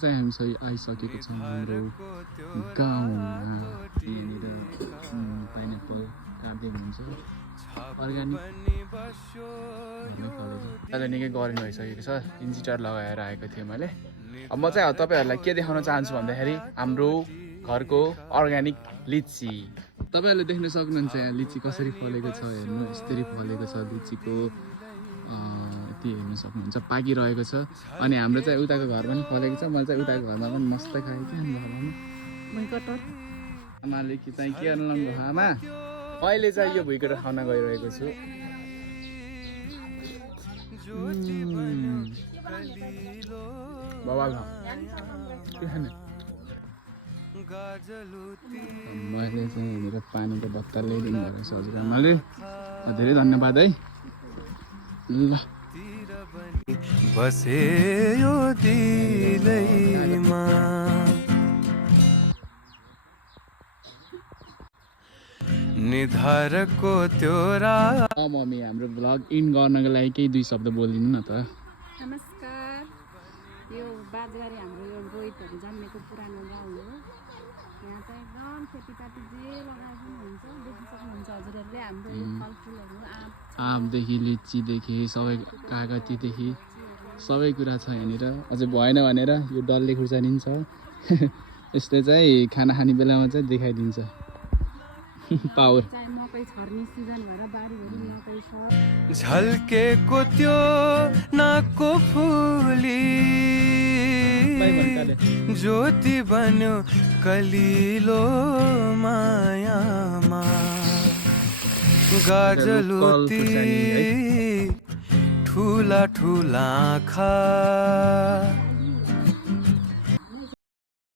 चाहिँ हामी सही आइसकेको छौँ हाम्रो गाउँमा। यहाँनिर पाइनएप्पल काट्दै हुनुहुन्छ अर्ग्यानिक अहिले निकै गर्मी भइसकेको छ। इन्जिटर लगाएर आएको थिएँ मैले। अब म चाहिँ तपाईँहरूलाई के देखाउन चाहन्छु भन्दाखेरि हाम्रो घरको अर्ग्यानिक लिची। तपाईँहरूले देख्न सक्नुहुन्छ यहाँ लिची कसरी फलेको छ। हेर्नु यसरी फलेको छ लिचीको यति हेर्न सक्नुहुन्छ पाकिरहेको छ। अनि हाम्रो चाहिँ उताको घर पनि फलेको छ। मैले चाहिँ उताको घरमा पनि मस्त खाएँ क्या घरमा। आमाले कि चाहिँ के गर्नु लाउनु भयो आमा? मैले चाहिँ यो भुइँको खान गइरहेको छु। बाबा मैले चाहिँ यहाँनिर पानीको बत्तल ल्याइदिनु भएको छ हजुरआमाले। धेरै धन्यवाद है। ल बसे यो दिलैमा निधारको त्यो मम्मी हाम्रो भ्लग इन गर्नको लागि केही दुई शब्द बोलिदिनु न त। नमस्कार। यो बाजबारी हाम्रो यो रोहितहरू जन्मेको पुरानो गाउँ हो। यहाँ चाहिँ एकदम खेतीपाती जे लगाए पनि हुन्छ। देख्न सक्नुहुन्छ हजुरहरूले हाम्रो यो फलफुलहरू आँपदेखि लिचीदेखि सबै कागतीदेखि सबै कुरा छ यहाँनिर। अझै भएन भनेर यो डल्ले खुर्सानिन्छ। यसले चाहिँ खाना खाने बेलामा चाहिँ देखाइदिन्छ पावर। मकै छर्ने सिजन भएर बारीभरि मकै छ। झल्केको त्यो नाकको फुली ज्योति बन्यो कलिलो मायामा गाजलुती ठुला ठुला आँखा